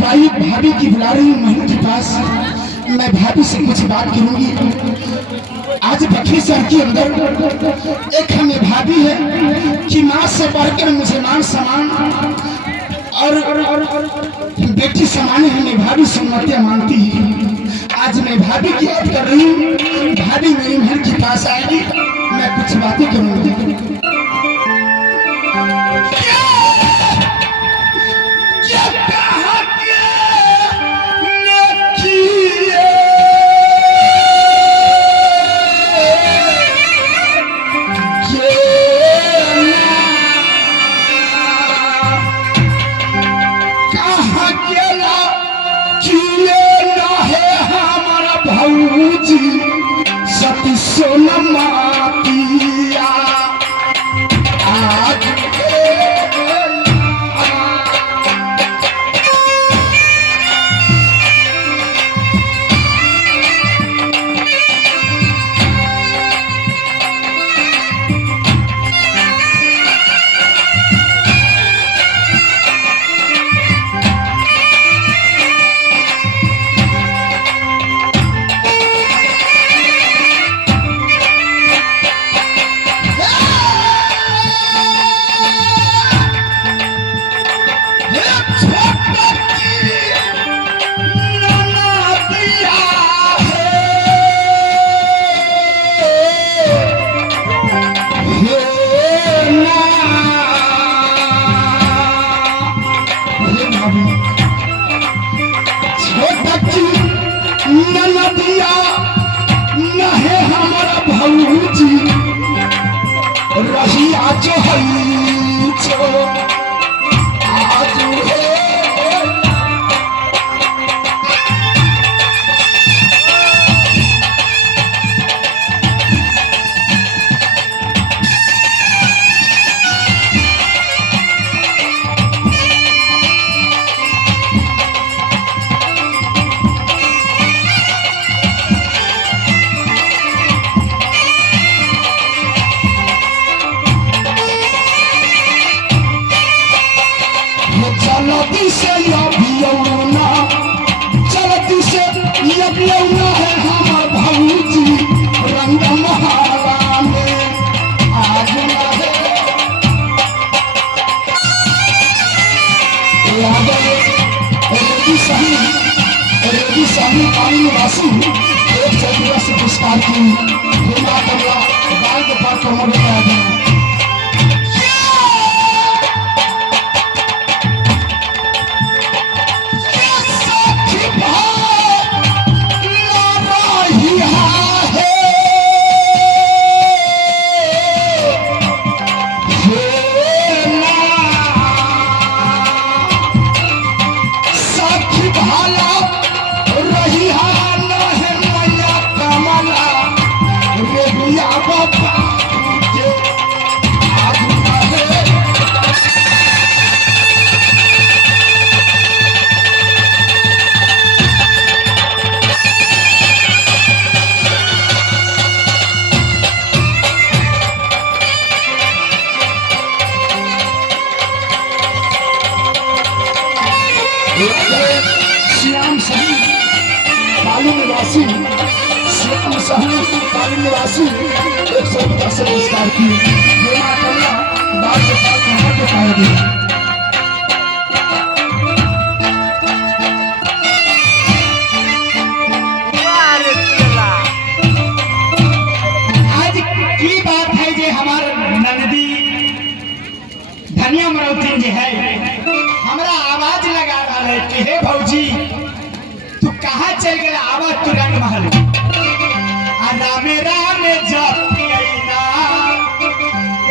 भाई भाभी की बुला रही हूँ महल के पास। मैं भाभी से कुछ बात करूंगी। आज बखरी शहर के अंदर एक हमें भाभी है कि माँ से बढ़कर मुझे मान समान और बेटी समान हमें भाभी सुनते मानती है। आज मैं भाभी की बात कर रही हूँ। भाभी मेरी महल के पास आएगी, मैं कुछ बातें करूंगी। सती सोनमा पिया आज रही आज चलती से यौना है हमार भौजी रंग महारा में आज रेडी सही पानी निवासी एक चौधरी से पुरस्कार की बाल के पास कमर में आ गए। श्याम सही काली निवासी श्याम सही काली निवासी 150 से पुरस्कार की बात के साथ यहाँ पे पाया गया। आज की बात है जे हमारे नंदी धनिया मरौती जे है हमरा आवाज लगा रहा है कि हे भौजी तू कहाँ चल गया, आवाज तू रंग महल रामे रामे जाती आई ना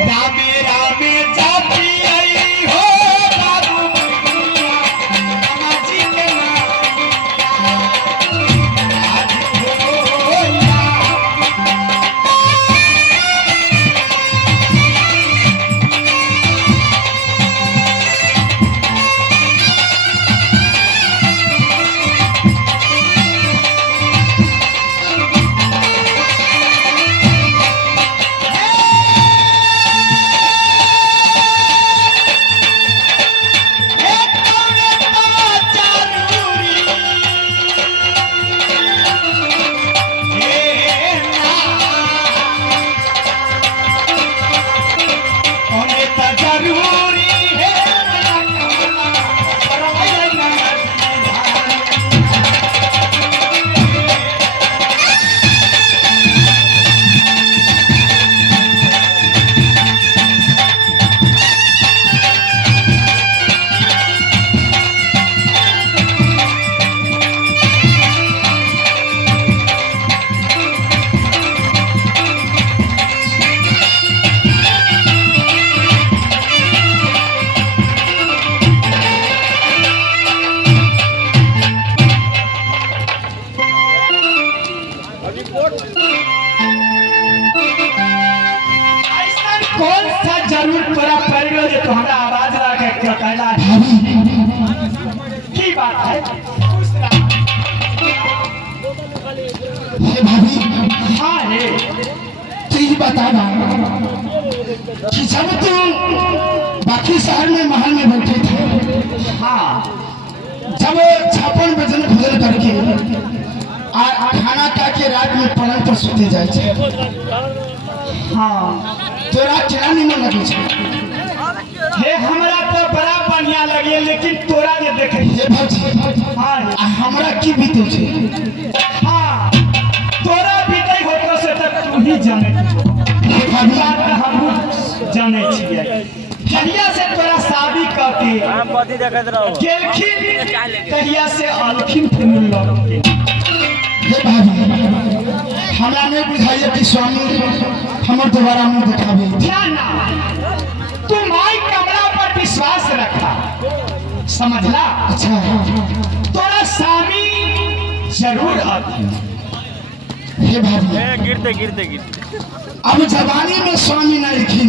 रामे रामे जाती आई हो बाबू जी के आज कौन सा जरूर तोरा पड़ गयो जे तो हमरा आवाज ला के कहला की बात है? हे भाभी हाँ रे, तू ही बता ना कि जब तुम बाकी शहर में महल में बैठे थे, हाँ जब 56 बजन भोजन करके खाना खा के रात में पलंग पर सुते जाए छे, हाँ तोरा केना निमन लगे छे? हे हमरा तो बड़ा बढ़िया लगे, लेकिन तोरा जे देखे हे भौजी हाँ हमरा की बीते छे? हाँ तोरा बीते होतो से तक तू ही जाने, हे भाभी बात हम जाने छिए। कहिया से तोरा शादी करके हम बदी देखत रहो गेलखिन, कहिया से अलखिन फिर लग के। हे भाभी हमरा नहीं बुझाइए कि स्वामी हमर दोबारा मुंह दिखावे। ध्यान ना, तू माई कमला पर विश्वास रखा, समझला? अच्छा तोरा स्वामी जरूर आती। हे भाभी गिरते गिरते गिरते अब जवानी में स्वामी नहीं लिखी,